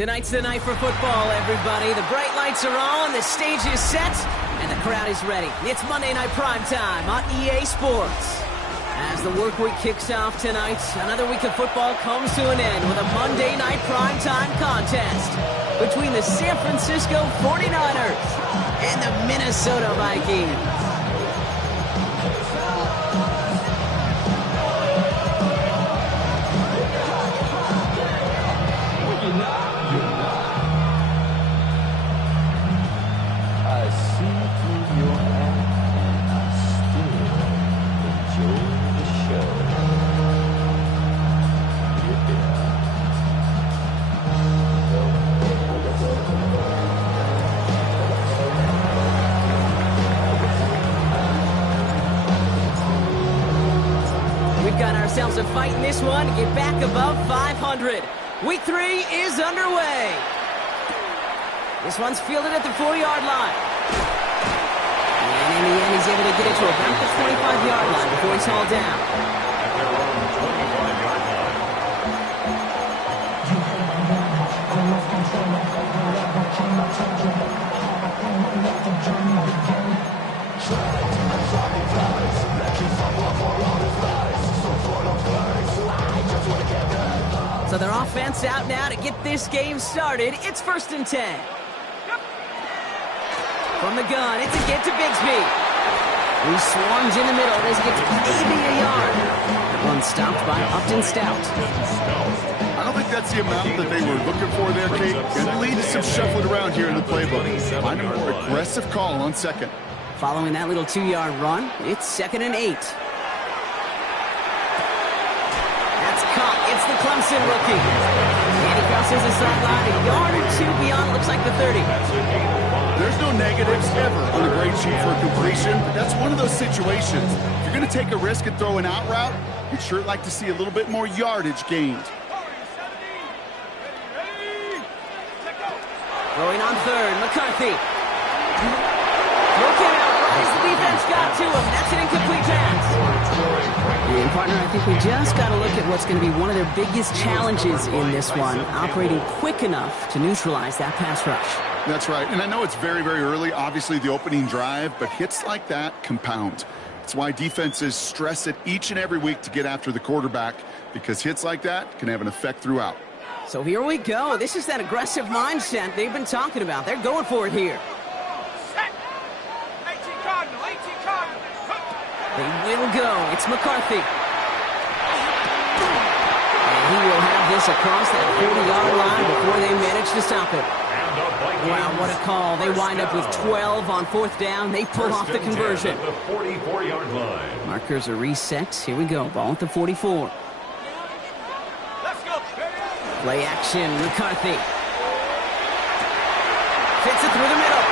Tonight's the night for football, everybody. The bright lights are on, the stage is set, and the crowd is ready. It's Monday Night Primetime on EA Sports. As the work week kicks off tonight, another week of football comes to an end with a Monday Night Primetime contest between the San Francisco 49ers and the Minnesota Vikings. Ourselves a fight in this one to get back above 500. Week 3 is underway. This one's fielded at the 4-yard line. And in the end, he's able to get it to about the 25-yard line before he's hauled down. So their offense out now to get this game started. It's 1st and 10. From the gun, it's a get to Bigsby. He swarms in the middle. Does get to maybe a yard. One stopped by Upton Stout. I don't think that's the amount that they were looking for there, Kate. Going to lead to some shuffling around here in the playbook. Find a more aggressive call on second. Following that little 2-yard run, it's 2nd and 8. It's the Clemson rookie. And he crosses the sideline a yard or two beyond, looks like the 30. There's no negatives ever on the grade sheet for completion, but that's one of those situations. If you're going to take a risk and throw an out route, you'd sure like to see a little bit more yardage gained. Throwing on 3rd, McCarthy. Broken out, as the defense got to him. That's an incomplete pass. And partner, I think we just got to look at what's going to be one of their biggest challenges in this one, operating quick enough to neutralize that pass rush. That's right, and I know it's very, very early, obviously the opening drive, but hits like that compound. It's why defenses stress it each and every week to get after the quarterback, because hits like that can have an effect throughout. So here we go. This is that aggressive mindset they've been talking about. They're going for it here. They will go. It's McCarthy. And he will have this across that 40-yard line before they manage to stop it. Wow, what a call. They wind up with 12 on 4th down. They pull off the conversion. The 44-yard line. Markers are reset. Here we go. Ball at the 44. Play action. McCarthy. Fits it through the middle.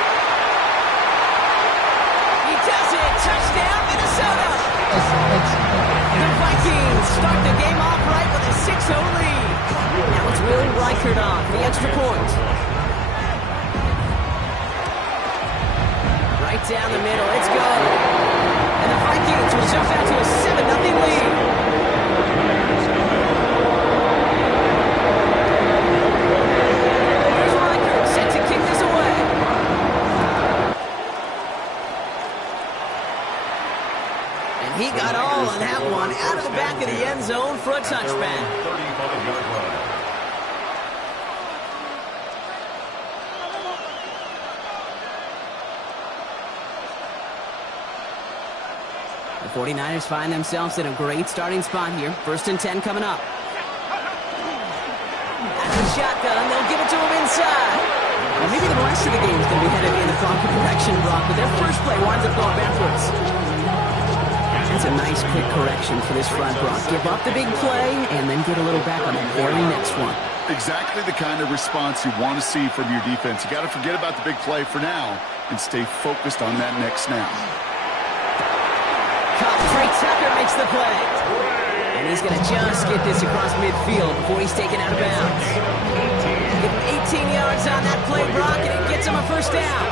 He does it. Touchdown, Minnesota. The Vikings start the game off right with a 6-0 lead. Now it's Will Reichert on the extra point. Right down the middle. It's good. And the Vikings will jump out to a 7-0 lead. He got all on that one out of the back of the end zone for a touchback. 35-yard line. The 49ers find themselves in a great starting spot here. 1st and 10 coming up. That's a shotgun. They'll give it to him inside. Well, maybe the rest of the game is going to be headed in the proper direction, Brock, but their first play winds up going backwards. That's a nice quick correction for this front, Brock. Give up the big play and then get a little back on the very next one. Exactly the kind of response you want to see from your defense. You got to forget about the big play for now and stay focused on that next snap. Trey Tucker makes the play. And he's going to just get this across midfield before he's taken out of bounds. Give him 18 yards on that play, Brock, and it gets him a first down.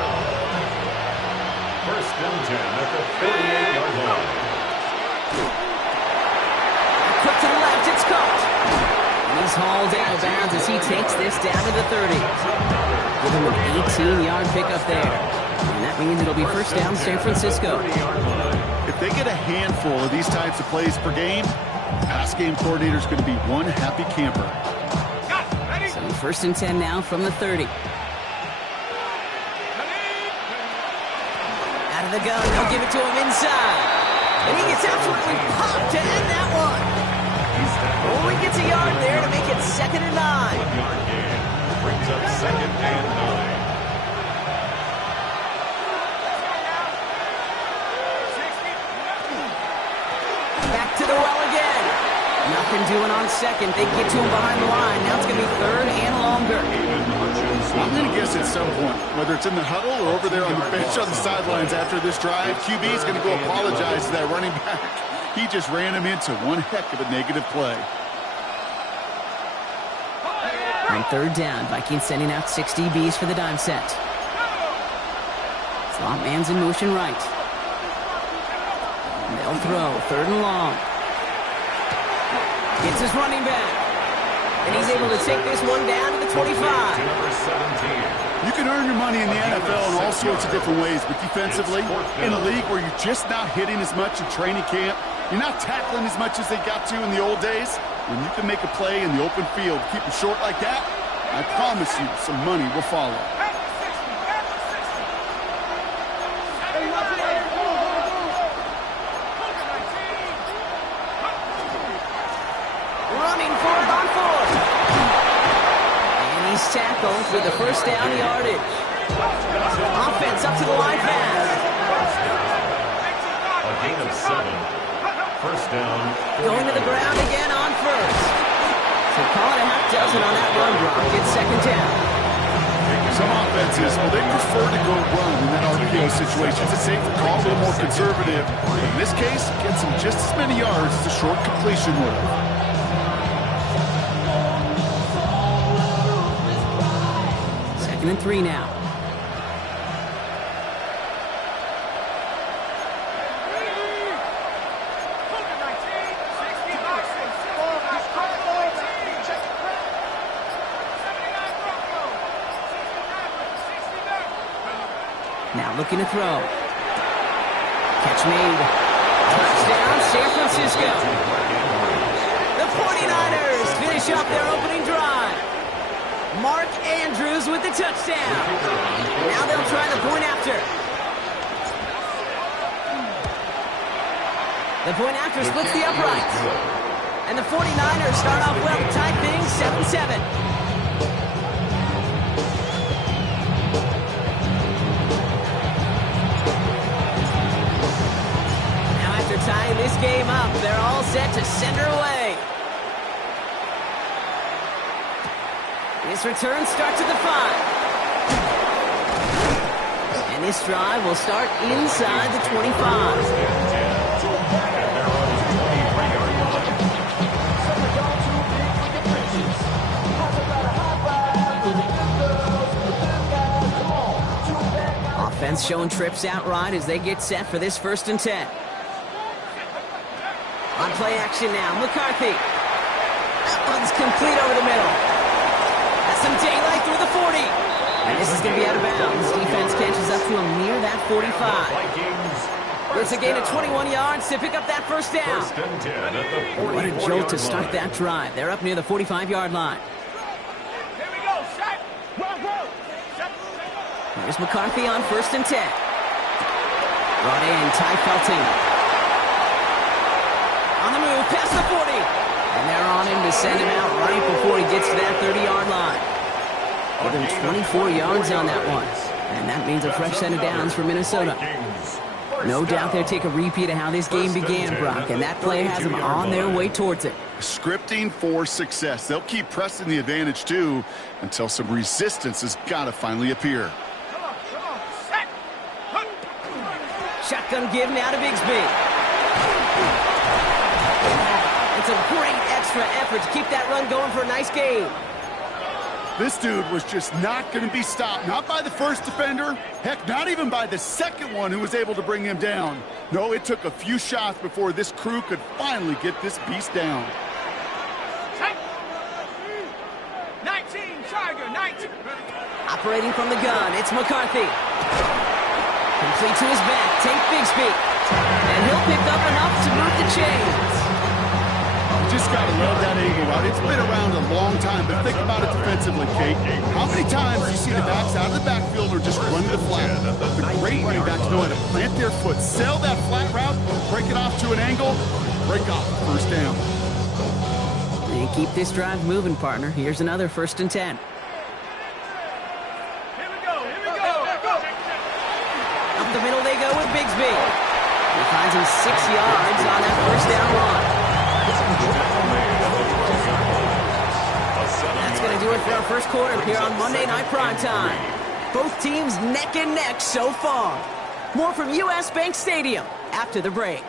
First and 10 at the 38-yard line. Quick to the left, it's caught. And he's hauled out of bounds as he takes this down to the 30. Give him an 18-yard pickup there. And that means it'll be first down San Francisco. If they get a handful of these types of plays per game, the pass game coordinator is going to be one happy camper. So first and 10 now from the 30. Out of the gun, they'll give it to him inside. And he gets absolutely popped to end that one. Only gets a yard there to make it 2nd and 9. 1-yard gain brings up 2nd and 9. Back to the well again. Nothing doing on second. They get to him behind the line. Now it's going to be 3rd and longer. I'm going to guess at some point, whether it's in the huddle or over there on the bench on the sidelines after this drive, QB is going to go apologize to that running back. He just ran him into one heck of a negative play. On 3rd down, Vikings sending out 6 DBs for the dime set. Slot man's in motion right. They'll throw 3rd and long. Gets his running back. And he's able to take this one down to the 25. You can earn your money in the NFL in all sorts of different ways, but defensively, in a league where you're just not hitting as much in training camp, you're not tackling as much as they got to in the old days, when you can make a play in the open field, keep them short like that, I promise you some money will follow. Running for it on 4th. And he's tackled for the first down yardage. Offense up to the line fast. A gain of 7. First down. Going to the ground again on 1st. So call it a half dozen on that run block. It's 2nd down. Some offenses, well, they prefer to go run in that RPO situation. It's a safer call, a little more conservative. But in this case, it gets them just as many yards as a short completion would have. 2nd and 3 now. Now looking to throw. Catch made. Touchdown, San Francisco. The 49ers finish off their opening drive. Mark Andrews with the touchdown. Now they'll try the point after. The point after splits the uprights. And the 49ers start off well to tie things 7-7. Tying this game up, they're all set to send her away. This return starts at the 5. And this drive will start inside the 25. Offense showing trips outright as they get set for this 1st and 10. On play action now, McCarthy. That one's complete over the middle. That's some daylight through the 40. And this is going to be out of bounds. Defense catches up to him near that 45. It's a gain of 21 yards to pick up that first down. What a jolt to start that drive. They're up near the 45-yard line. Here's McCarthy on 1st and 10. Brought in, Ty Felting. On the move, past the 40. And they're on him to send him out right before he gets to that 30-yard line. Give him 24 yards on that one. And that means a fresh set of downs for Minnesota. No doubt they'll take a repeat of how this game began, Brock. And that play has them on their way towards it. Scripting for success. They'll keep pressing the advantage, too, until some resistance has got to finally appear. Shotgun give now to Bigsby. It's a great extra effort to keep that run going for a nice gain. This dude was just not going to be stopped. Not by the first defender. Heck, not even by the second one who was able to bring him down. No, it took a few shots before this crew could finally get this beast down. 19, Tiger, 19. Operating from the gun, it's McCarthy. Complete to his back, take Bigsby. And he'll pick up enough to move the chains. Just got to love that angle route. It's been around a long time, but think about it defensively, Kate. How many times do you see the backs out of the backfield or just run the flat? The great running backs know how to plant their foot, sell that flat route, break it off to an angle, break off first down. And keep this drive moving, partner. Here's another 1st and 10. Here we go, go. Up the middle they go with Bigsby. He finds him 6 yards on that first down run. That's going to do it for our first quarter here on Monday Night Primetime. Both teams neck and neck so far. More from U.S. Bank Stadium after the break.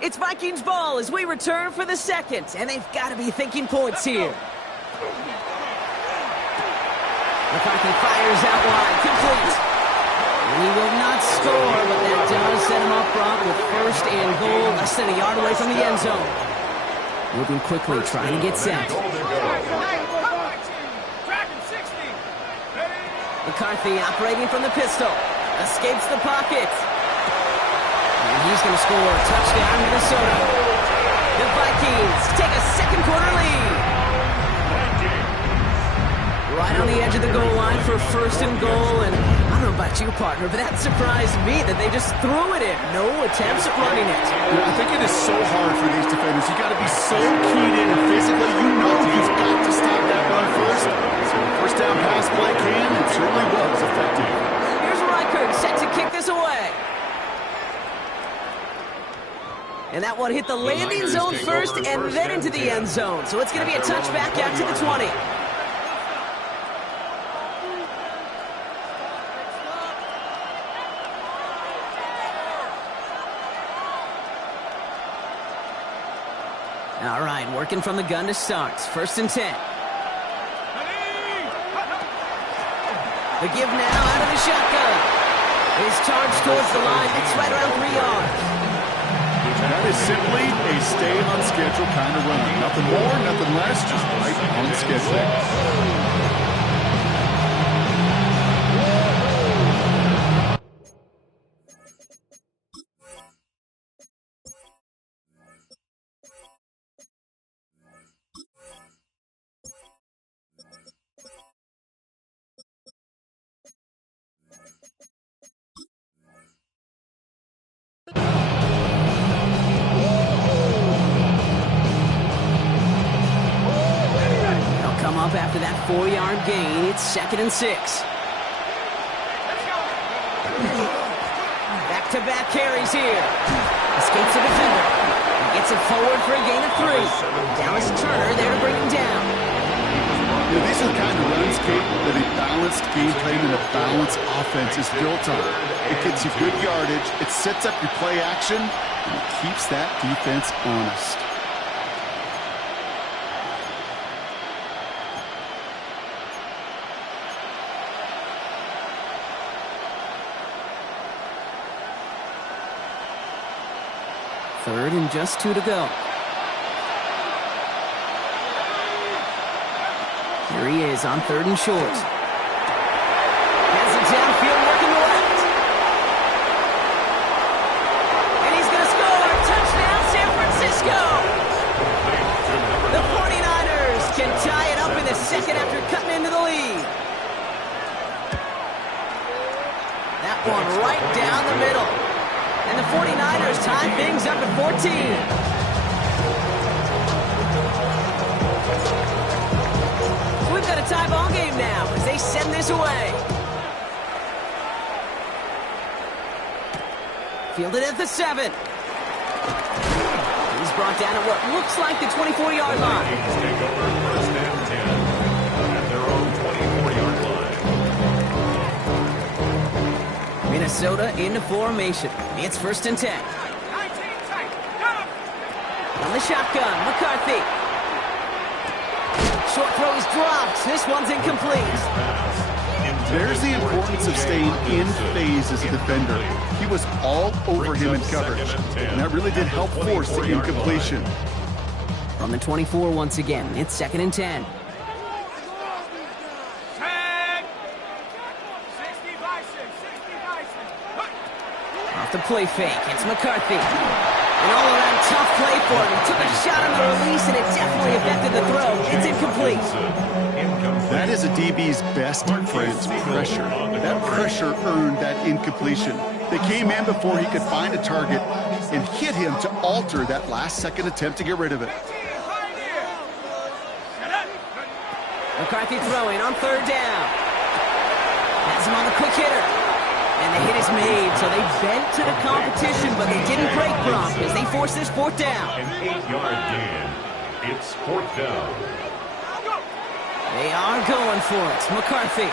It's Vikings ball as we return for the second, and they've got to be thinking points here. McCarthy fires out wide, complete. And he will not score, but that does set him up front with 1st and goal, less than a yard away from the end zone. Moving quickly, trying to get set. McCarthy operating from the pistol, escapes the pocket. And he's going to score. Touchdown, Minnesota. The Vikings take a second quarter lead. Right on the edge of the goal line for 1st and goal. And I don't know about you, partner, but that surprised me that they just threw it in. No attempts at running it. Yeah, I think it is so hard for these defenders. You got to be so keyed in and physically. You know you've got to stop that run first. So the first down pass play can, it certainly was effective. Here's Reichert set to kick this away. And that one hit the landing zone first and then into the end zone. So it's going to be a touchback out to the 20. All right, working from the gun to start. 1st and 10. The give now out of the shotgun. Is charged towards the line. It's right around 3 yards. That is simply a stay on schedule kind of run. Nothing more, nothing less, just right on schedule. Up after that 4-yard gain, it's 2nd and 6. Back-to-back carries here. Escapes the defender. He gets it forward for a gain of 3. Dallas Turner there to bring him down. You know, these are the kind of runs, Kate, that a balanced game plan and a balanced offense is built on. It gets you good yardage, it sets up your play action, and it keeps that defense honest. Third and just 2 to go. Here he is on 3rd and short. Has it downfield working left. And he's going to score. Touchdown, San Francisco. The 49ers can tie it up in the second after cutting into the lead. That one right down the middle. And the 49ers tie things up at 14. tie ball game now as they send this away. Fielded at the 7. He's brought down at what looks like the 24-yard line. Vikings take over first and 10 at their own 24-yard line. Minnesota into formation. It's first and 10. 19 tight. Go! On the shotgun, McCarthy. Short throw is dropped. This one's incomplete. There's the importance of staying in phase as a defender. He was all over him in coverage, and that really did help force the incompletion. From the 24 once again, it's second and 10. Tag! 60 Bison, 60 Bison. Off the play fake, it's McCarthy. An all-around tough play for him. He took a shot on the release, and it definitely affected the throw. It's incomplete. That is a DB's best friend, pressure. That pressure earned that incompletion. They came in before he could find a target and hit him to alter that last-second attempt to get rid of it. McCarthy throwing on third down. Has him on the quick hitter. And the hit is made, so they bent to the competition, but they didn't break Gronk as they force this fourth down. An 8-yard gain. It's fourth down. They are going for it. McCarthy. His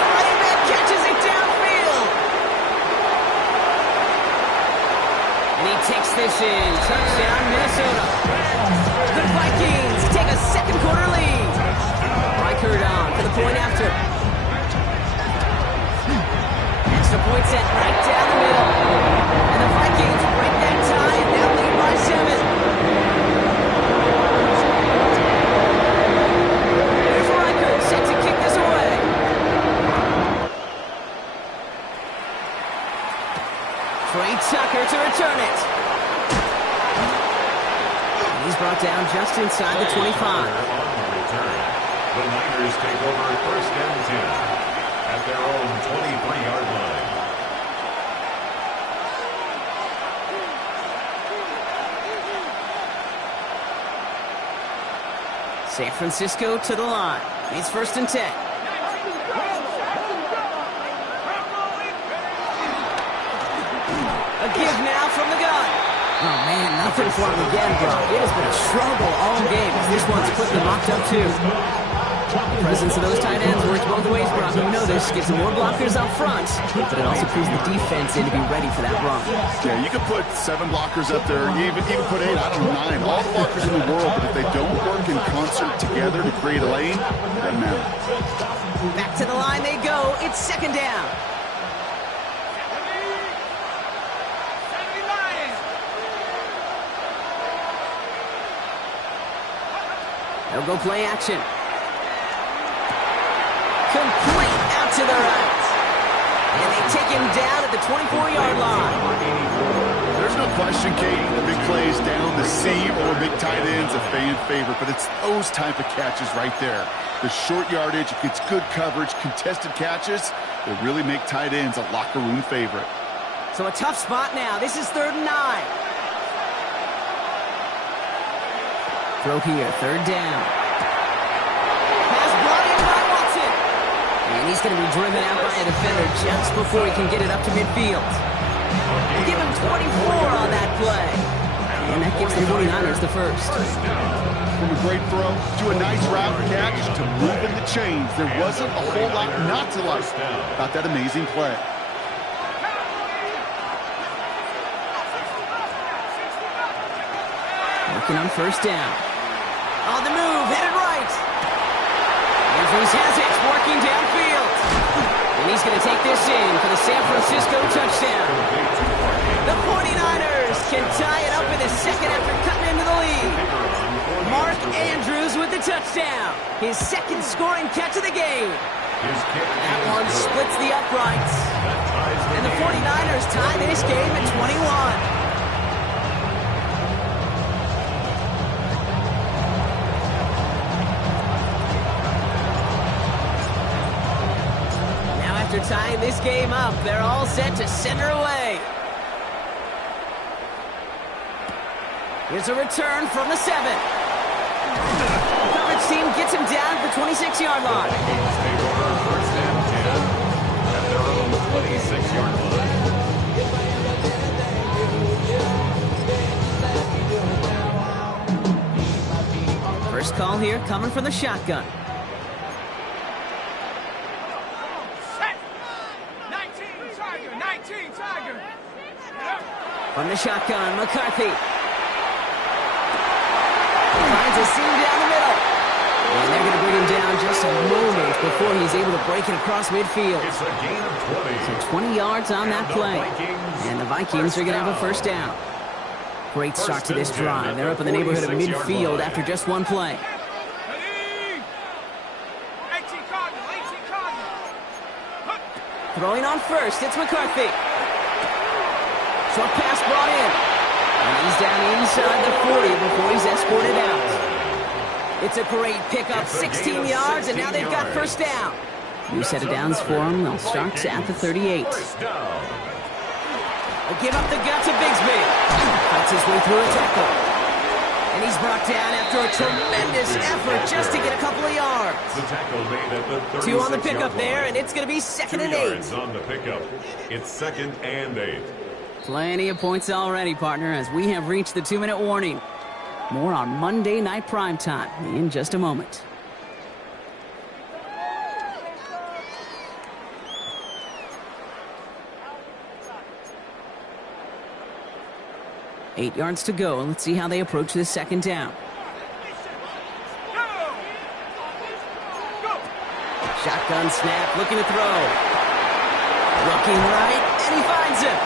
running back catches it downfield. And he takes this in. Touchdown, Minnesota. The Vikings take a second quarter lead. Reichert on for the point after. Extra point set right down the middle. And the Vikings break that tie and now lead by 7. Here's Reichert set to kick this away. Trey Tucker to return it. He's brought down just inside the 25. On the return, the Niners take over first and 10 at their own 23-yard line. San Francisco to the line. It's first and 10. A give now from the gun. Oh, man, nothing for him again, bro. It has been a struggle all game. This one's quickly mocked up, too. The presence of those tight ends works both ways, Brock. You know this. Gives them more blockers up front, but it also proves the defense in to be ready for that run. Yeah, you can put 7 blockers up there, even put 8, I don't know, 9. All the blockers in the world, but if they don't work in concert together to create a lane, it doesn't matter. Back to the line they go. It's second down. 70 Lions. They'll go play action. Complete out to the right. And they take him down at the 24-yard line. There's no question, Kate, the big plays down the seam or big tight ends a fan favorite, but it's those type of catches right there. The short yardage, it gets good coverage, contested catches that really make tight ends a locker room favorite. So a tough spot now. This is third and 9. Throw here, third down. Pass brought in by Watson. And he's going to be driven out by a defender just before he can get it up to midfield. Give him 24 on that play. And that gives the 49ers the first. From a great throw to a nice route catch to moving the chains, there wasn't a whole lot not to like about that amazing play. Working on first down. On the move, headed right. Andrews has it, working downfield. And he's going to take this in for the San Francisco touchdown. The 49ers can tie it up in the second after cutting into the lead. Mark Andrews with the touchdown. His second scoring catch of the game. That one splits the uprights. And the 49ers tie this game at 21. After tying this game up, they're all set to center away. Here's a return from the 7. 26-yard line. Vikings take over first and 10 at their own 26-yard line. First call here coming from the shotgun. Set. 19 Tiger. 19 Tiger. From the shotgun, McCarthy finds a seam down the middle. And they're going to bring him down just a moment before he's able to break it across midfield. It's a gain of 20. So 20 yards on that And the play. Vikings And the Vikings are going to have a first down. Great start to this drive. They're up in the neighborhood of midfield after just one play. Ready. 18 Cardinal. 18 Cardinal. Throwing on first, it's McCarthy. Short pass brought in. And he's down inside the 40 before he's escorted out. It's a great pickup, 16 yards, and now they've got first down. New set of downs for them. They'll start at the 38. First down. A give up the gut to Bigsby. Fights his way through a tackle. And he's brought down after a tremendous effort just to get a couple of yards. The tackle made at the 36-yard 2 on the pickup there, line. and it's going to be 2nd 2 and 8. yards on the pickup. It's 2nd and 8. Plenty of points already, partner, as we have reached the 2-minute warning. More on Monday Night Primetime in just a moment. Eight yards to go. Let's see how they approach this second down. Shotgun snap, looking to throw. Looking right, and he finds him.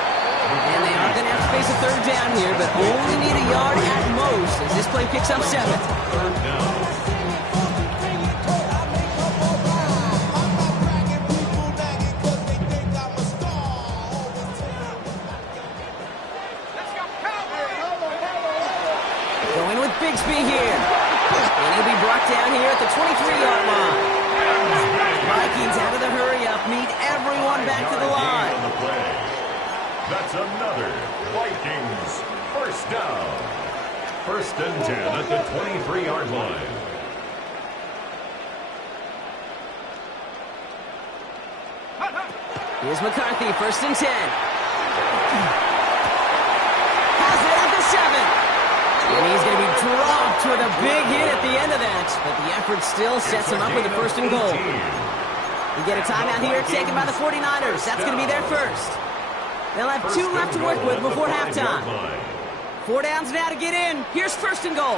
And they are going to have to face a third down here, but only need a yard at most as this play picks up 7. Third down. Let's go, Cowboys. Going with Bigsby here. And he'll be brought down here at the 23-yard line. Vikings out of the hurry-up, need everyone back to the line. On the play. That's another Vikings first down. First and 10 at the 23-yard line. Here's McCarthy, first and 10. Has it at the 7. And he's going to be dropped with a big hit at the end of that. But the effort still sets him up with a first and goal. We get a timeout here taken by the 49ers. That's going to be their first. They'll have 2 left to work with before halftime. 4 downs now to get in. Here's first and goal.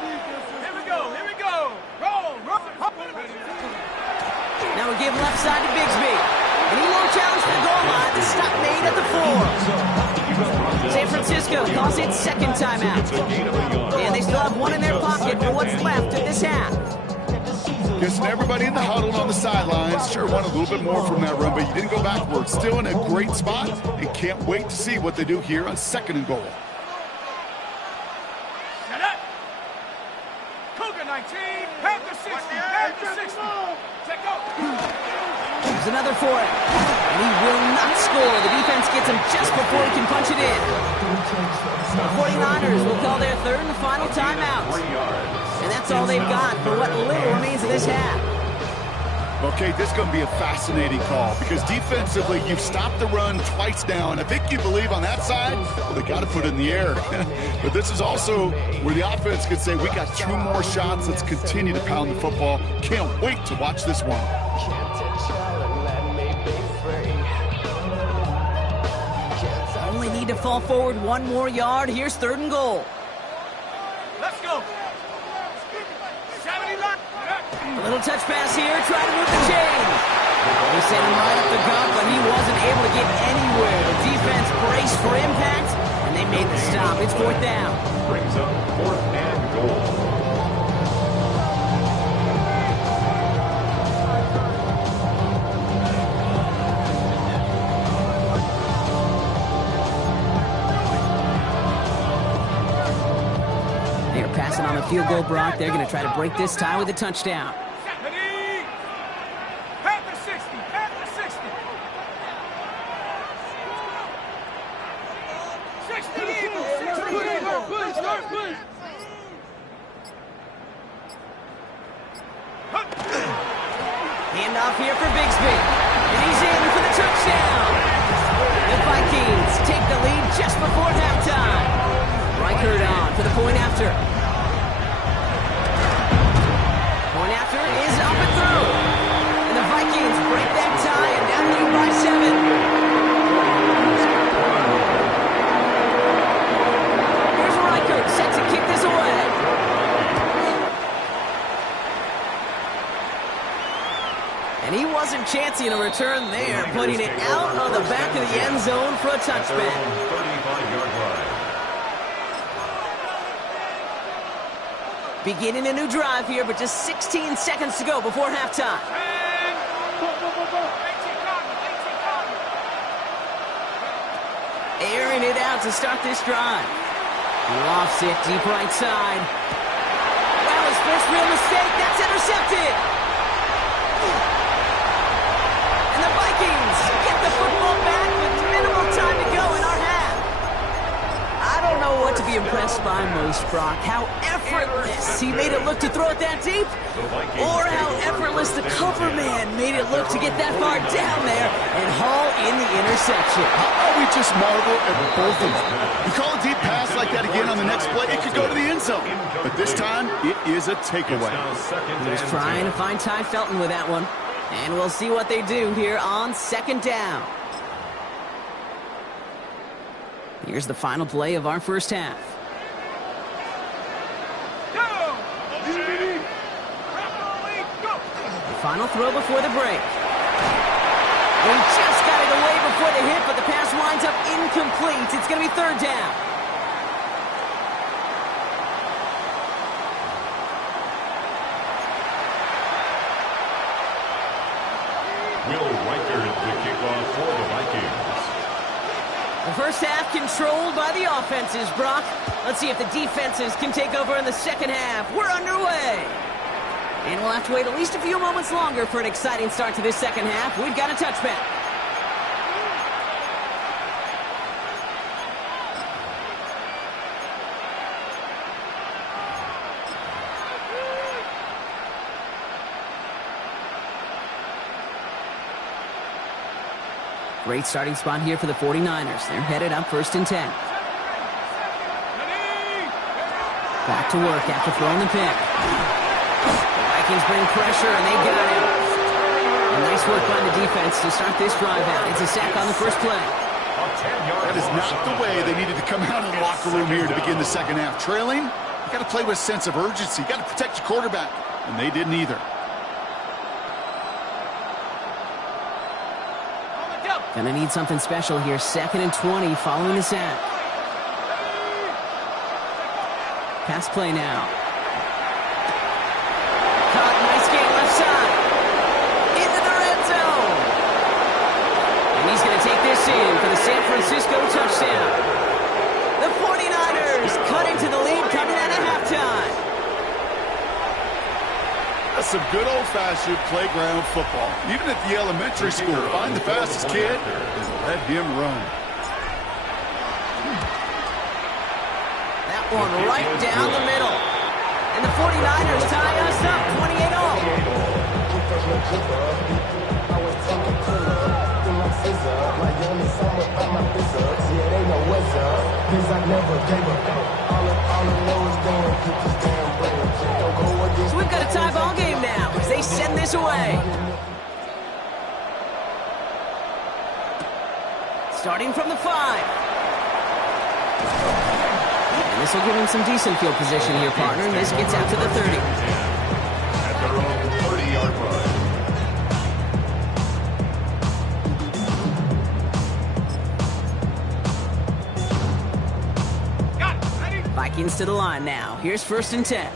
Here we go. Here we go. Roll. Roll. Now we give left side to Bigsby. And he won't challenge for the goal line. The stop made at the 4. San Francisco calls it second timeout. And they still have 1 in their pocket for what's left of this half. Guessing everybody in the huddle on the sidelines sure want a little bit more from that run, but you didn't go backwards. Still in a great spot and can't wait to see what they do here on 2nd and goal. Set up. Cougar 19. Panther 60. Panther 60. Take go. Here's another for it. And he will not score. The defense gets him just before he can punch it in. The 49ers will call their third and final timeout. 3 yards. And that's all they've got for what little remains of this half. Okay, this is going to be a fascinating call because defensively, you've stopped the run twice now, and I think you believe on that side, well, they got to put it in the air. But this is also where the offense could say, we got 2 more shots. Let's continue to pound the football. Can't wait to watch this one. Only need to fall forward 1 more yard. Here's 3rd and goal. Let's go. 70 line. A little touch pass here, trying to move the chain. They sent him right up the gut, but he wasn't able to get anywhere. The defense braced for impact, and they made the stop. It's 4th down. Brings up 4th and goal. They're passing on the field goal, Brock. They're going to try to break this tie with a touchdown. Ready. Panther 60. Panther 60. 60 Eagles. 60 Eagles. Please, please. Hand off here for Bigsby. And he's in for the touchdown. The Vikings take the lead just before halftime. Reichert on for the point after. Point after is up and through. And the Vikings break that tie and now lead by 7. Here's Reichert set to kick this away. And he wasn't chancing a return there, putting it out on the back of the end zone for a touchback. 35-yard line. Beginning a new drive here, but just 16 seconds to go before halftime. Airing it out to start this drive. Lofts it deep right side. Well, his first real mistake, that's intercepted. And the Vikings get the football back with minimal time to go in our half. I don't know what to be impressed by most, Brock. How effortless he made it look to throw it that deep, or how effortless the cover man made it look to get that far down there and haul in the interception. We just marvel at both of them. You call a deep pass like that again on the next play, it could go to the end zone. But this time, it is a takeaway. He was trying to find Ty Felton with that one. And we'll see what they do here on second down. Here's the final play of our first half. The final throw before the break. He just got it away before the hit, but the pass winds up incomplete. It's going to be third down. Will Reichert the kickoff for the Vikings. The first half controlled by the offenses, Brock. Let's see if the defenses can take over in the second half. We're underway. And we'll have to wait at least a few moments longer for an exciting start to this second half. We've got a touchback. Great starting spot here for the 49ers. They're headed up 1st and 10. Back to work after throwing the pick. The Vikings bring pressure, and they got him. And nice work by the defense to start this drive out. It's a sack on the first play. That is not the way they needed to come out of the locker room here to begin the second half. Trailing, you got to play with a sense of urgency. You got to protect your quarterback, and they didn't either. Gonna need something special here. 2nd and 20 following the sack. Pass play now. Caught, nice game left side. Into the red zone. And he's gonna take this in for the San Francisco touchdown. The 49ers cutting to the lead coming out of halftime. That's some good old-fashioned playground football. Even at the elementary school, find the fastest kid and let him run. That one right down the middle. And the 49ers tie us up 28-all. So we've got a tie ball game now as they send this away. Starting from the 5. And this will give him some decent field position here, partner. And this gets out to the 30. At their own 30-yard line. Vikings to the line now. Here's 1st and 10.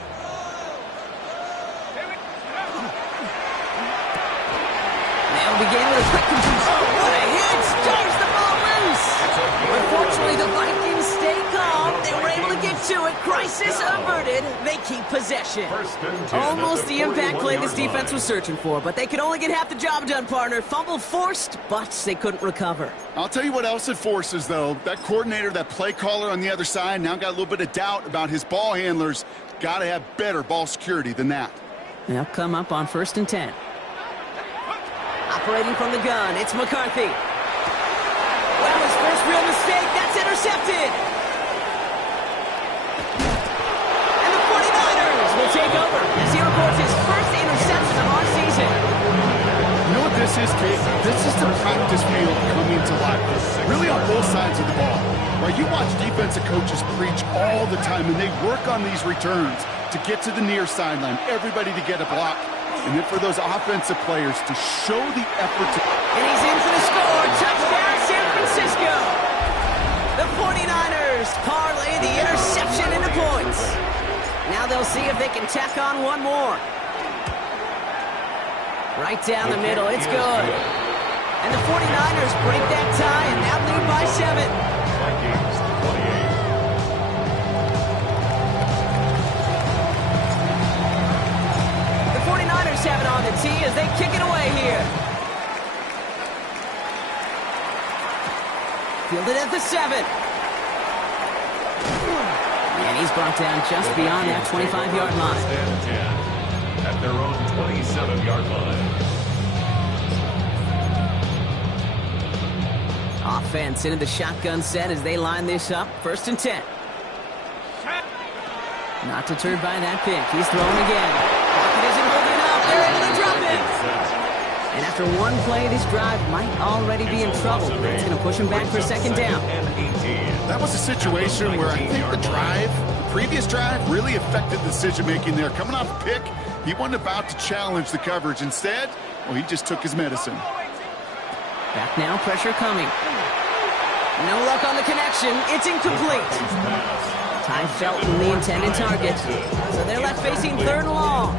They'll begin with a quick completion. Oh, what a hit! Stars the ball loose! Unfortunately, the Vikings stay calm. They were able to get to it. Crisis averted. They keep possession. Almost the impact play this defense was searching for, but they could only get half the job done, partner. Fumble forced, but they couldn't recover. I'll tell you what else it forces, though. That coordinator, that play caller on the other side, now got a little bit of doubt about his ball handlers. Got to have better ball security than that. They'll come up on 1st and 10. Operating from the gun, it's McCarthy. Well, his first real mistake, that's intercepted. And the 49ers will take over as he records his first interception of our season. You know what this is, Kate? This is the practice field coming to life. Really on both sides of the ball. Right, you watch defensive coaches preach all the time, and they work on these returns to get to the near sideline, everybody to get a block, and then for those offensive players to show the effort to... And he's in for the score. Touchdown, San Francisco. The 49ers parlay the interception into points. Now they'll see if they can tack on one more. Right down the middle, it's good. And the 49ers break that tie and now lead by 7. Vikings 28. The 49ers have it on the tee as they kick it away here. Fielded at the 7. And he's brought down just beyond that 25-yard line. First and 10 at their own 27-yard line. Offense into the shotgun set as they line this up. First and 10. Not deterred by that pick. He's throwing again. Pocket isn't holding up. They're able to drop it. And after one play, this drive might already be in trouble. It's going to push him back for a second down. That was a situation where I think the previous drive, really affected the decision-making there. Coming off a pick, he wasn't about to challenge the coverage. Instead, well, he just took his medicine. Back now, pressure coming. No luck on the connection. It's incomplete. Ty Felton, the intended target. So they're left facing 3rd and long.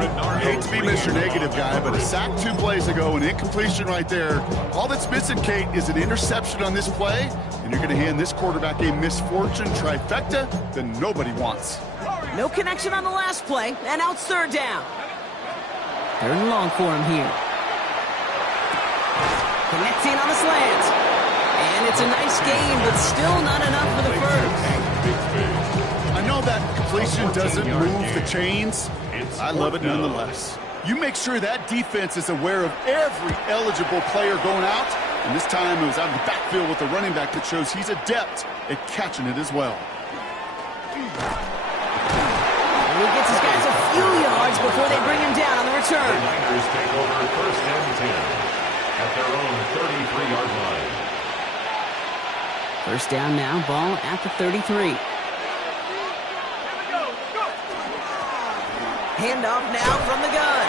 I hate to be Mr. Negative guy, but a sack 2 plays ago, an incompletion right there. All that's missing, Kate, is an interception on this play, and you're going to hand this quarterback a misfortune trifecta that nobody wants. No connection on the last play, and now it's 3rd down. 3rd and long for him here. Connecting on the slant. And it's a nice gain, but still not enough for the first. I know that completion doesn't move the chains. I love it nonetheless. You make sure that defense is aware of every eligible player going out. And this time it was out of the backfield with the running back that shows he's adept at catching it as well. And he gets his guys a few yards before they bring him down on the return. The Niners take over first and 10 at their own 33-yard line. First down now, ball at the 33. Handoff now from the gun.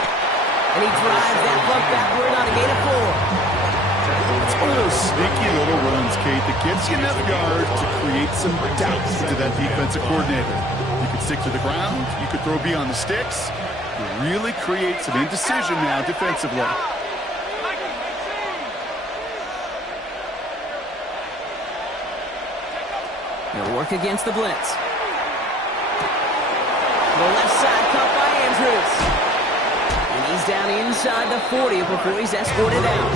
And he drives that puck backward on a gain of 4. It's one of those sneaky little runs, Kate, that gets you enough yards to create some doubts to that defensive coordinator. You could stick to the ground. You could throw beyond the sticks. You really create some indecision now defensively. He'll work against the blitz. The left side cut by Andrews. And he's down inside the 40 before he's escorted out.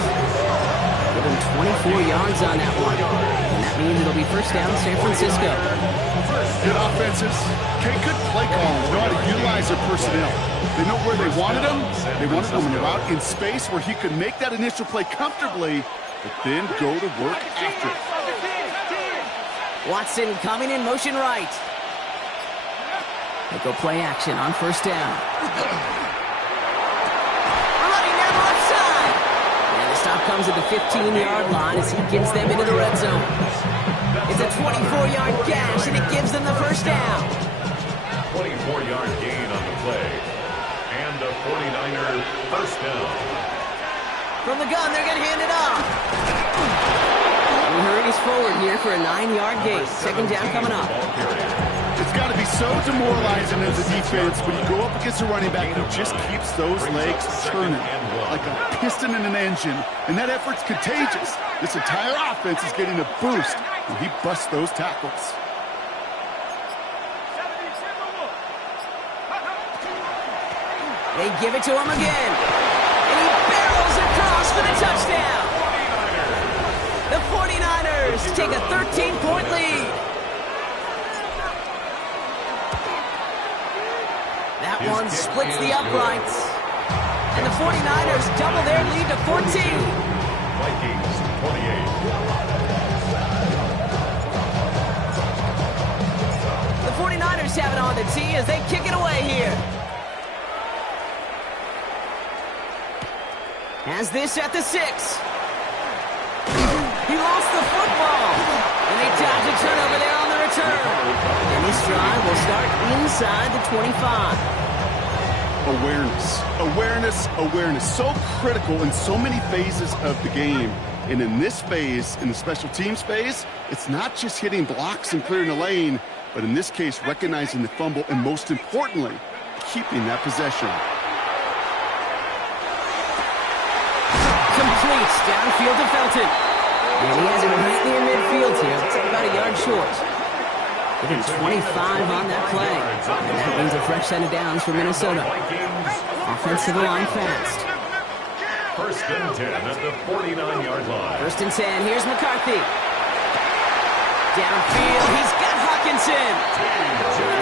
Give him 24 yards on that one. And that means it'll be first down San Francisco. Good offenses. Okay, good play calling. Know how to utilize their personnel. They know where they wanted him. They wanted him in a route in space where he could make that initial play comfortably, but then go to work after it. Watson coming in motion right. They go play action on first down. Running down the left side. And the stop comes at the 15-yard line as he gets them into the red zone. It's a 24-yard gash, and it gives them the first down. 24-yard gain on the play. And a 49er first down. From the gun, they're going to hand it off. He hurries forward here for a 9-yard gain. Second down coming up. It's got to be so demoralizing as a defense when you go up against a running back who just keeps those legs turning like a piston in an engine. And that effort's contagious. This entire offense is getting a boost when he busts those tackles. They give it to him again. And he barrels across for the touchdown. The 49ers take a 13-point lead. That one splits the uprights. And the 49ers double their lead to 14. Vikings 28. The 49ers have it on the tee as they kick it away here. Has this at the 6. He lost the football. And they dodge a turnover there on the return. And this drive will start inside the 25. Awareness. So critical in so many phases of the game. And in this phase, in the special teams phase, it's not just hitting blocks and clearing the lane, but in this case, recognizing the fumble and most importantly, keeping that possession. Complete downfield to Felton. And he has it right near midfield here. It's about a yard short. Within 25 on that play. And that means a fresh set of downs for Minnesota. Offensive line fast. First and 10 at the 49-yard line. First and 10. Here's McCarthy. Downfield. He's got Hawkinson.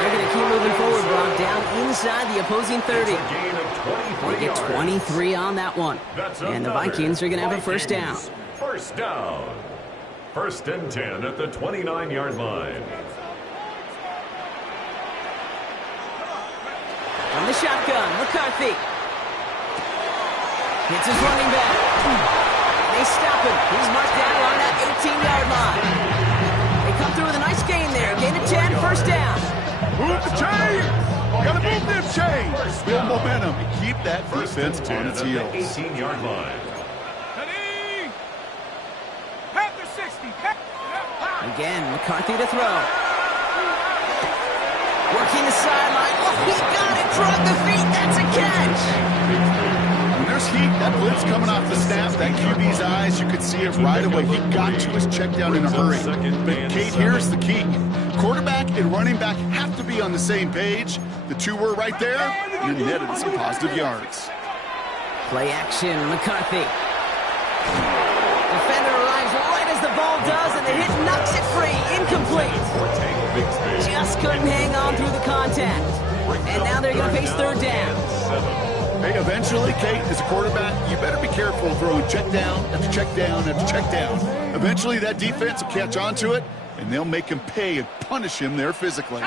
They're going to keep moving forward, Brock. Down inside the opposing 30. They get 23 on that one. And the Vikings are going to have a first down. First down. First and 10 at the 29-yard line. From the shotgun, McCarthy. Hits his running back. They stop him. He's marked down along that 18-yard line. They come through with a nice gain there. Gain of 10, first down. Move the chain! Gotta move them chains! Build momentum and keep that defense on its heels. 18-yard line. Again, McCarthy to throw. Working the sideline. Oh, he got it. Drug the feet. That's a catch. When there's heat, that blitz coming off the snap, that QB's eyes, you could see it right away. He got to his check down in a hurry. But Kate, here's the key. Quarterback and running back have to be on the same page. The two were right there, and it netted some positive yards. Play action, McCarthy. Defender arrives right as the ball does, and the hit knocks it free. Incomplete. Just couldn't hang on through the contact. And now they're going to face third down. Hey, eventually, Kate, as a quarterback, you better be careful throwing check down after check down after check down. Eventually, that defense will catch on to it, and they'll make him pay and punish him there physically.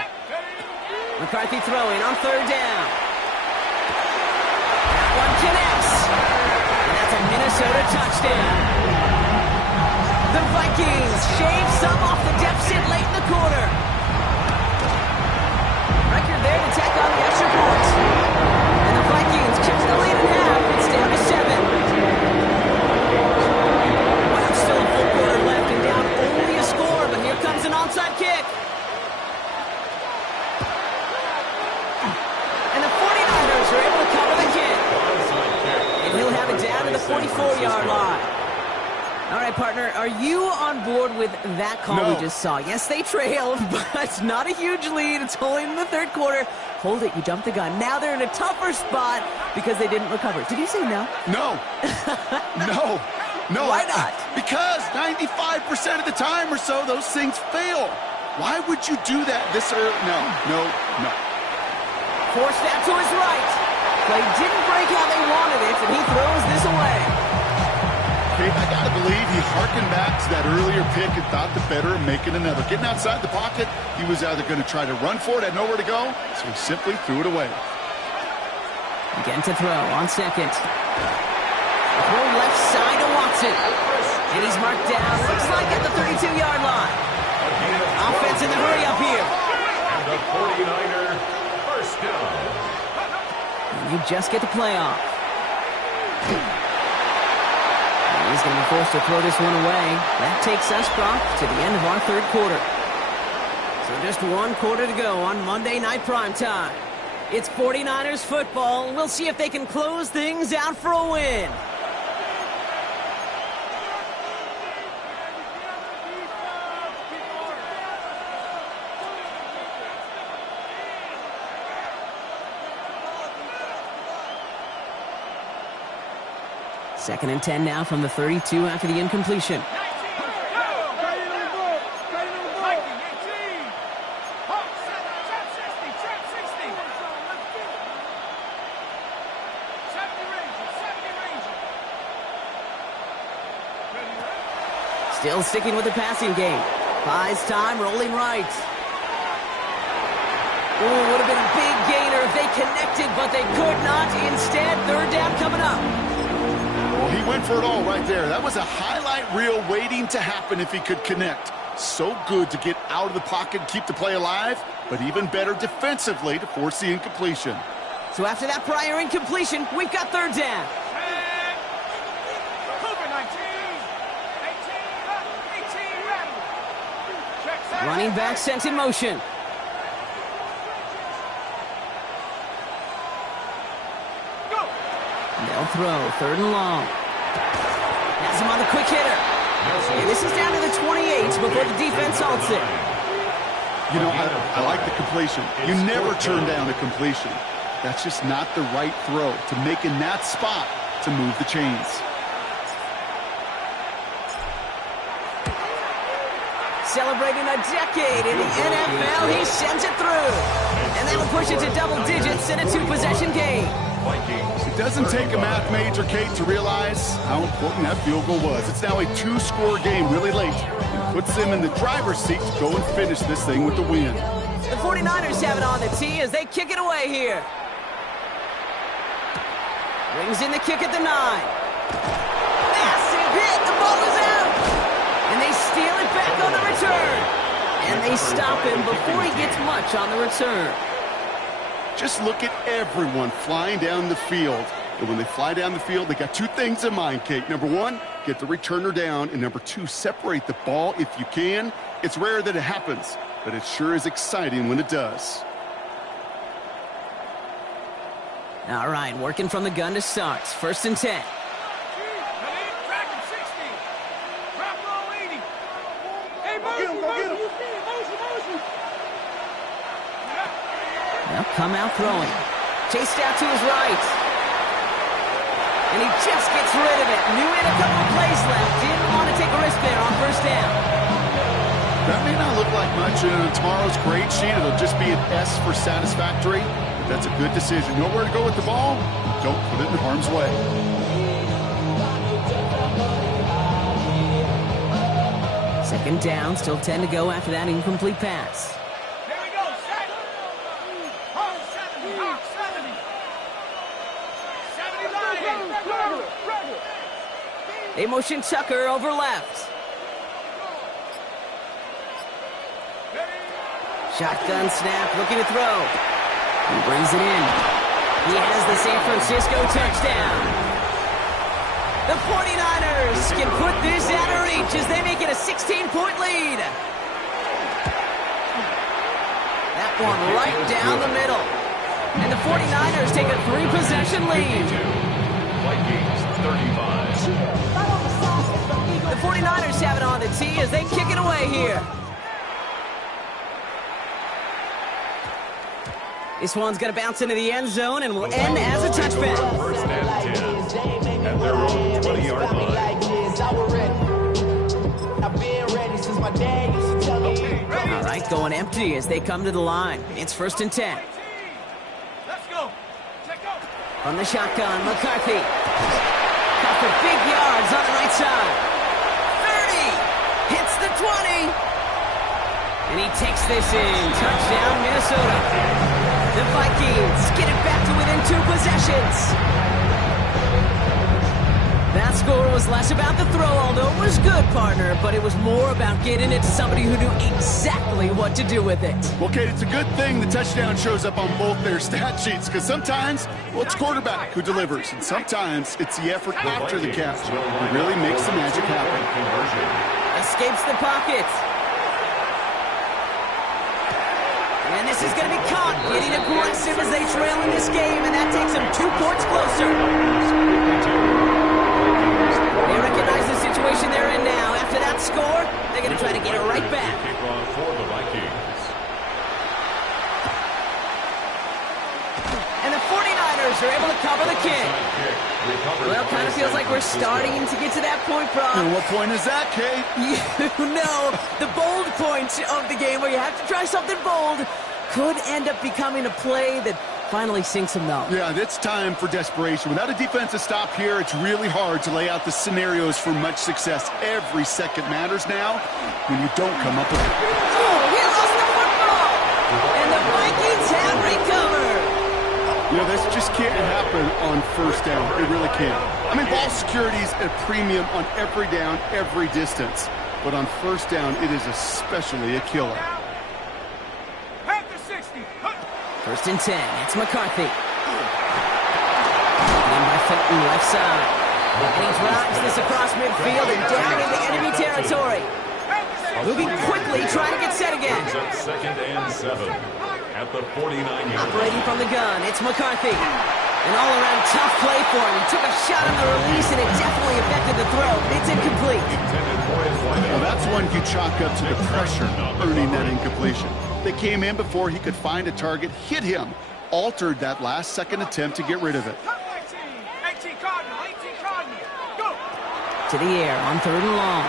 McCarthy throwing on third down. That one connects. And that's a Minnesota touchdown. The Vikings shave some off the deficit late in the quarter. Record there to tack on the extra point. And the Vikings catch the lead in half. It's down to 7. Well, still a full quarter left and down only a score, but here comes an onside kick. And the 49ers are able to cover the kick. And he'll have it down to the 44-yard line. All right, partner, are you on board with that call we just saw? Yes, they trailed, but not a huge lead. It's only in the third quarter. Hold it, you jumped the gun. Now they're in a tougher spot because they didn't recover. Did you say no? No. No. Why not? Because 95% of the time or so, those things fail. Why would you do that this early? No. Forced that to his right. Play didn't break how they wanted it, and he throws this away. Okay, I gotta believe he harkened back to that earlier pick and thought the better of making another. Getting outside the pocket, he was either going to try to run for it, had nowhere to go, so he simply threw it away. Again to throw on second. Throw left side to Watson. And he's marked down, looks like at the 32-yard line. Offense in the hurry up here. And the 49er first down. And you just get the play off. He's going to be forced to throw this one away. That takes us, Brock, to the end of our third quarter. So just one quarter to go on Monday Night Primetime. It's 49ers football. We'll see if they can close things out for a win. Second and 10 now from the 32 after the incompletion. Still sticking with the passing game. Buys time, rolling right. Ooh, would have been a big gainer if they connected, but they could not. Instead, third down coming up. Well, he went for it all right there. That was a highlight reel waiting to happen if he could connect. So good to get out of the pocket and keep the play alive, but even better defensively to force the incompletion. So after that prior incompletion, we've got third down. Running back sent in motion. They'll throw, third and long. Has him on the quick hitter. And this is down to the 28 before the defense halts it. You know, I like the completion. You never turn down a completion. That's just not the right throw to make in that spot to move the chains. Celebrating a decade in the NFL, he sends it through. And that'll push it to double digits in a two-possession game. It doesn't take a math major, Kate, to realize how important that field goal was. It's now a two-score game really late. It puts them in the driver's seat to go and finish this thing with the win. The 49ers have it on the tee as they kick it away here. Brings in the kick at the 9. Massive hit, the ball is out. And they steal it back on the return. And they stop him before he gets much on the return. Just look at everyone flying down the field. And when they fly down the field, they got two things in mind, Kate. Number one, get the returner down. And number two, separate the ball if you can. It's rare that it happens, but it sure is exciting when it does. All right, working from the gun to start. First and 10. They'll come out throwing. Chased out to his right. And he just gets rid of it. Knew he had a couple of plays left. Didn't want to take a risk there on first down. That may not look like much in tomorrow's grade sheet. It'll just be an S for satisfactory. But that's a good decision. Know where to go with the ball? Don't put it in harm's way. Second down, still 10 to go after that incomplete pass. Here we go, set. 70, 70 Lions. They motion Tucker over left. Shotgun snap, looking to throw. He brings it in. He has the San Francisco touchdown. The 49ers can put this out of reach as they make it a 16-point lead. That one right down the middle. And the 49ers take a 3-possession lead. Vikings 35. The 49ers have it on the tee as they kick it away here. This one's going to bounce into the end zone and will end as a touchback. First and 10 at their own 20-yard line. All right, going empty as they come to the line. It's first and 10. Let's go. Check go. From the shotgun, McCarthy. Got for big yards on the right side. 30. Hits the 20. And he takes this in. Touchdown, Minnesota. The Vikings get it back to within 2 possessions. That score was less about the throw, although it was good, partner, but it was more about getting it to somebody who knew exactly what to do with it. Well, Kate, it's a good thing the touchdown shows up on both their stat sheets, because sometimes, well, it's quarterback who delivers, and sometimes it's the effort after the catch that really makes the magic happen. Escapes the pocket. And this is going to be caught, getting aggressive as they trail in this game, and that takes them 2 points closer. They recognize the situation they're in now. After that score, they're going to try to get it right back. Kickoff for the Vikings. And the 49ers are able to cover the kick. Well, kind of feels like we're starting to get to that point, Brock. And what point is that, Kate? You know, the bold point of the game where you have to try something bold could end up becoming a play that Finally sinks him, though. Yeah, it's time for desperation. Without a defensive stop here, it's really hard to lay out the scenarios for much success. Every second matters now when you don't come up with it. Oh, he lost the football! And the Vikings have recovered! You know, this just can't happen on first down. It really can't. I mean, ball security is a premium on every down, every distance. But on first down, it is especially a killer. At the 60. First and 10. It's McCarthy. Taken in by Felton, left side. And he drives this across midfield and down into enemy territory. Moving quickly, trying to get set again. Second and 7 at the 49-yard Operating from the gun, it's McCarthy. An all-around tough play for him. He took a shot on the release, and it definitely affected the throw. It's incomplete. Well, that's one you chalk up to the pressure earning that incompletion. They came in before he could find a target, hit him, altered that last-second attempt to get rid of it. 18 Cardinal, 18 Cardinal. Go! To the air on third and long.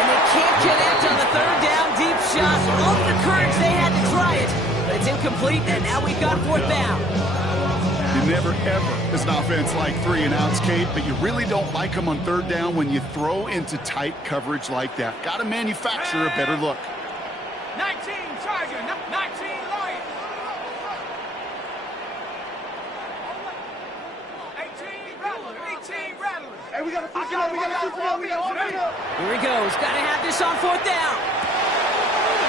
And they can't connect on the third down deep shot. All the courage they had to try it. But it's incomplete, and now we've got fourth down. You never, ever, as an offense, like 3-and-outs, Kate, but you really don't like them on third down when you throw into tight coverage like that. Got to manufacture a better look. 19 Tiger, 19 Lion. 18 Rattler, 18 Rattler. Hey, we got to switch it up, we got to switch it up, we got to switch it up. Here he goes. Got to have this on fourth down.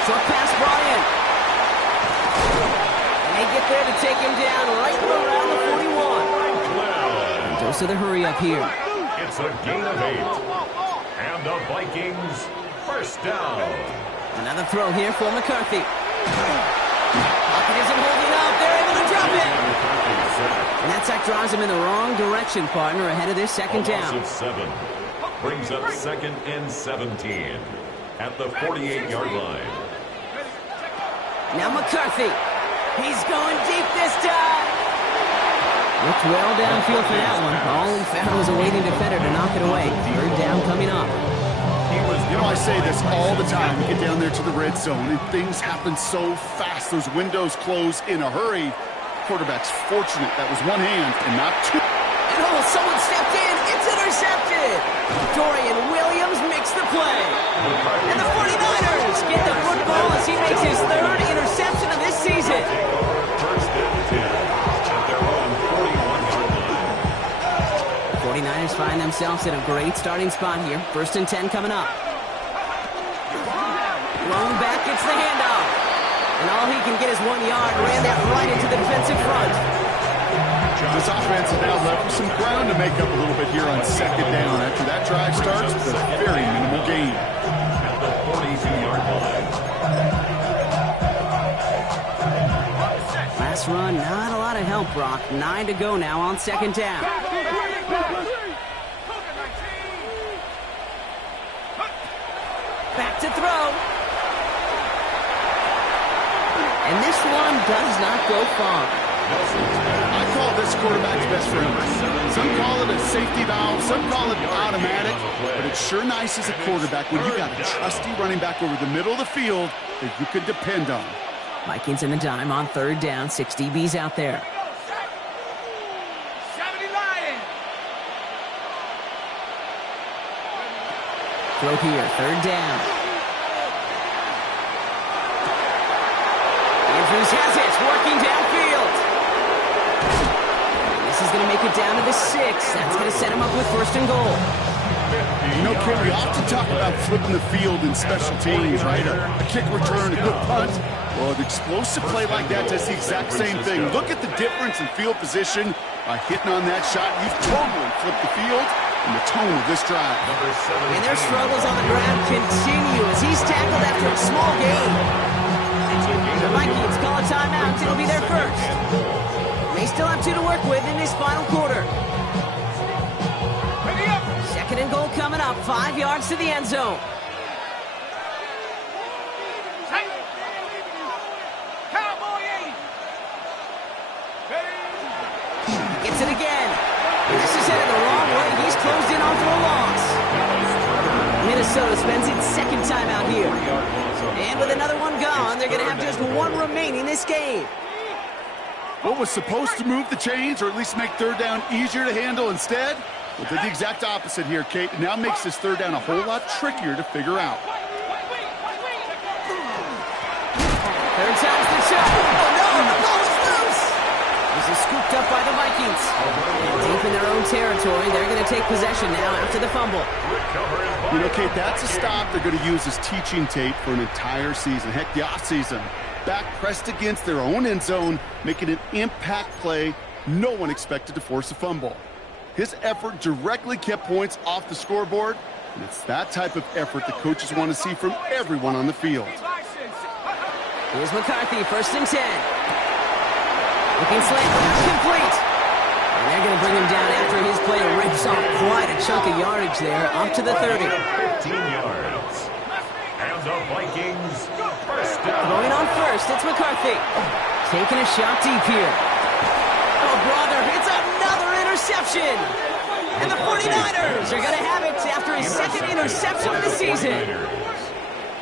Short pass brought in. And they get there to take him down right around the 41. And goes to the hurry up here. It's a gain of 8. And the Vikings first down. Another throw here for McCarthy. Pocket isn't holding up. They're able to drop it. And that sack drives him in the wrong direction, partner, ahead of this second down. Of 7 brings up second and 17 at the 48-yard line. Now McCarthy. He's going deep this time. Looked well downfield for that one. All he found was a waiting defender to knock it away. Third down coming up. You know, I say this all the time. You get down there to the red zone, and things happen so fast. Those windows close in a hurry. Quarterback's fortunate that was one hand and not two. And oh, someone stepped in. It's intercepted. Dorian Williams makes the play. And the 49ers get the football as he makes his third interception of this season. First and 10 at their own 41-yard line. 49ers find themselves in a great starting spot here. First and 10 coming up. Long back gets the handoff. And all he can get is 1 yard. Ran that right into the defensive front. This offense has now left for some ground to make up a little bit here on second down. After that drive starts with a very minimal gain. At the 42-yard line. Last run, not a lot of help, Brock. 9 to go now on second down. Back to throw. And this one does not go far. I call this quarterback's best friend. Some call it a safety valve, some call it automatic, but it's sure nice as a quarterback when you got a trusty running back over the middle of the field that you can depend on. Vikings in the dime on third down. 6 DBs out there. 70 Lion. Throw here, third down. Andrews has it, working downfield. This is going to make it down to the 6. That's going to set him up with first and goal. You know, Ken, we often talk about flipping the field in special teams, right? A kick return, a good punt. Well, an explosive play like that does the exact same thing. Look at the difference in field position. By hitting on that shot, you've totally flipped the field and the tone of this drive. And their struggles on the ground continue as he's tackled after a small gain. The Vikings call a timeout. It'll be their first. They still have 2 to work with in this final quarter. Second and goal coming up. 5 yards to the end zone. Gets it again. And this is headed the wrong way. He's closed in on for a loss. Minnesota spends its second time out here. And with another one gone, they're going to have just one remaining this game. What was supposed to move the chains, or at least make third down easier to handle instead? Well, did the exact opposite here, Kate. It now makes this third down a whole lot trickier to figure out. Third time's the shot. Oh, no, the ball is loose. This is scooped up by the Vikings. And deep in their own territory, they're going to take possession now after the fumble. You know, Kate, that's a stop they're going to use as teaching tape for an entire season. Heck, the offseason. Back pressed against their own end zone, making an impact play no one expected to force a fumble. His effort directly kept points off the scoreboard, and it's that type of effort the coaches want to see from everyone on the field. Here's McCarthy, 1st and 10. Looking slant, but not complete. And they're going to bring him down after his play rips off quite a chunk of yardage there, up to the 30. 15 yards. And the Vikings, first down. Going on first, it's McCarthy. Taking a shot deep here. Oh, brother, it's another interception. And the 49ers are going to have it after his second interception of the season.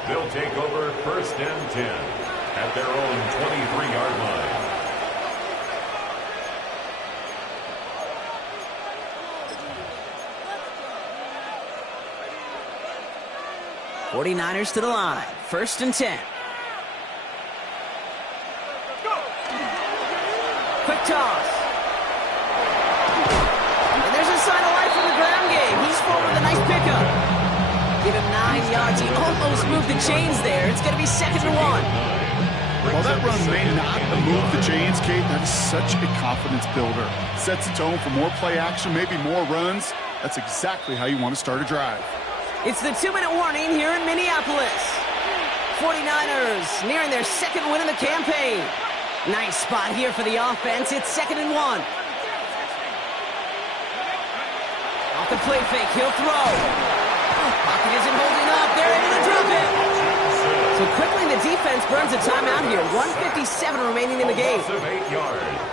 They'll take over 1st and 10 at their own 23-yard line. '49ers to the line. 1st and 10. Quick toss. And there's a sign of life from the ground game. He's forward with a nice pickup. Give him 9 yards. He almost moved the chains there. It's going to be 2nd and 1. While that run may not move the chains, Kate, that is such a confidence builder. Sets the tone for more play action, maybe more runs. That's exactly how you want to start a drive. It's the 2-minute warning here in Minneapolis. 49ers nearing their second win of the campaign. Nice spot here for the offense. It's 2nd and 1. Off the play fake, he'll throw. Pocket isn't holding up. They're able to drop it. So quickly the defense burns a timeout here. 1:57 remaining in the game.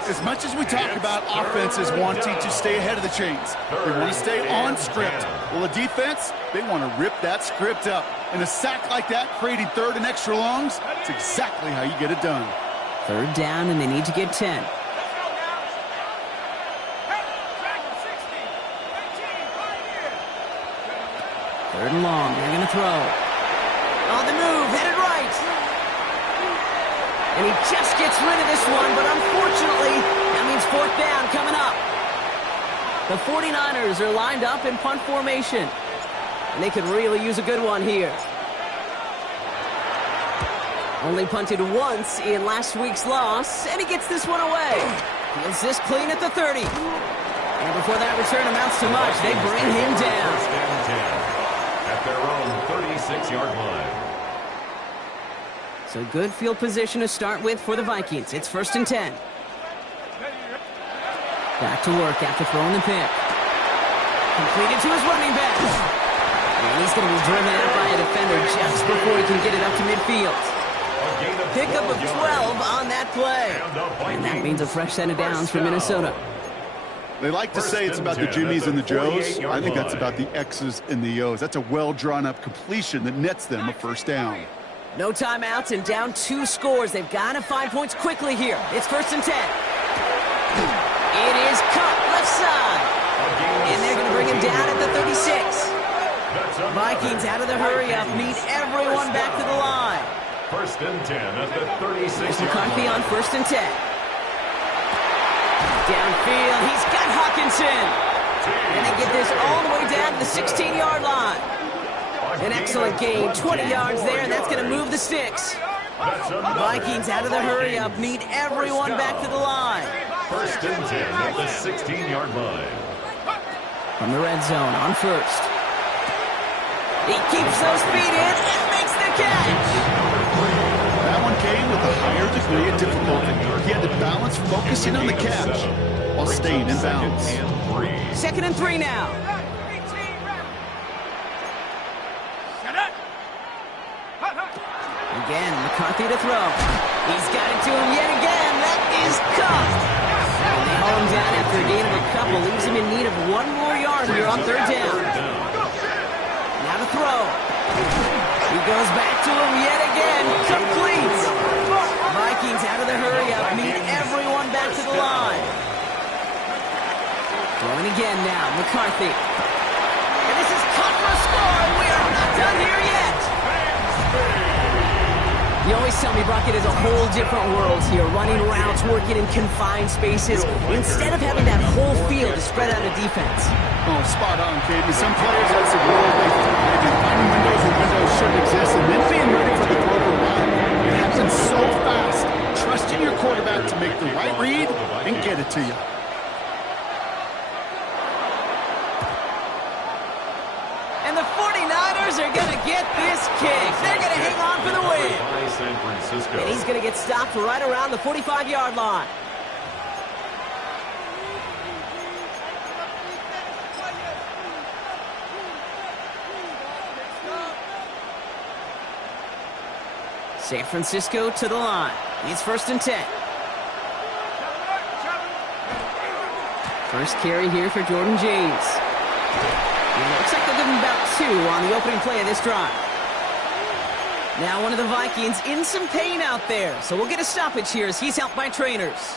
As much as we talk about offenses wanting to stay ahead of the chains, they want to stay on script. Well, the defense, they want to rip that script up. And a sack like that, creating third and extra longs, it's exactly how you get it done. Third down, and they need to get 10. Third and long, they're going to throw. On the move, headed right. And he just gets rid of this one, but unfortunately, that means 4th down coming up. The 49ers are lined up in punt formation, and they could really use a good one here. Only punted once in last week's loss, and he gets this one away. Feels this clean at the 30. And before that return amounts to much, they bring him down. At their own 36-yard line. So good field position to start with for the Vikings. It's 1st and 10. Back to work after throwing the pick. Completed to his running back. And he's going to be driven out by a defender just before he can get it up to midfield. Pickup of 12 on that play. And that means a fresh set of downs for Minnesota. They like to say it's about the Jimmies and the Joes. I think that's about the X's and the O's. That's a well-drawn-up completion that nets them a 1st down. No timeouts and down 2 scores. They've got to find points quickly here. It's 1st and 10. It is cut left side. And they're going to bring him down at the 36. Vikings out of the hurry-up, meet everyone back to the line. 1st and 10 at the 36. McCarthy on 1st and 10. Downfield, he's got Hawkinson. And they get this all the way down to the 16-yard line. An excellent gain, 20 yards there, and that's going to move the sticks. Vikings out of the hurry-up, meet everyone back to the line. 1st and 10 at the 16-yard line. From the red zone on 1st. He keeps those feet in and makes the catch. That one came with a higher degree of difficulty. He had to balance focusing on the catch while staying in bounds. 2nd and 3 now. Again, McCarthy to throw. He's got it to him yet again. That is cuffed. And they haul him down after a gain of a couple. Leaves him in need of 1 more yard here on 3rd down. Now to throw. He goes back to him yet again. Complete. Vikings out of the hurry-up. Need everyone back to the line. Throwing again now. McCarthy. And this is cut for a score. We are not done here yet. You always tell me, Brock, it is a whole different world here. Running routes, working in confined spaces, instead of having that whole field to spread out a defense. Oh, spot on, Caden. Some players, as a rule, they finding windows where windows shouldn't exist, and then being ready for the throw to run. It happens so fast. Trusting your quarterback to make the right read and get it to you. And the 49ers are going to get this kick. They're going to hang on for the win. San Francisco. And he's going to get stopped right around the 45-yard line. San Francisco to the line. It's 1st and 10. First carry here for Jordan James. And it looks like they'll give him about 2 on the opening play of this drive. Now one of the Vikings in some pain out there, so we'll get a stoppage here as he's helped by trainers.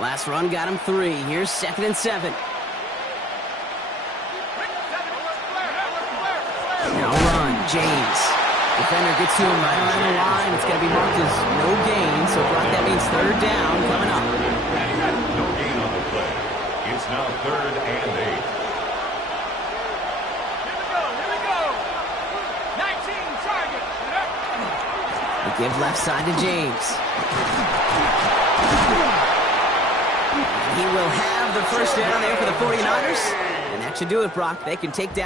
Last run got him 3. Here's 2nd and 7. Now run, James. Defender gets to him right around the line. It's going to be marked as no gain, so Brock, that means 3rd down coming up. No gain on the play. It's now 3rd and 8. Here we go. 19 target. They give left side to James. And he will have the 1st down there for the 49ers. And that should do it, Brock. They can take down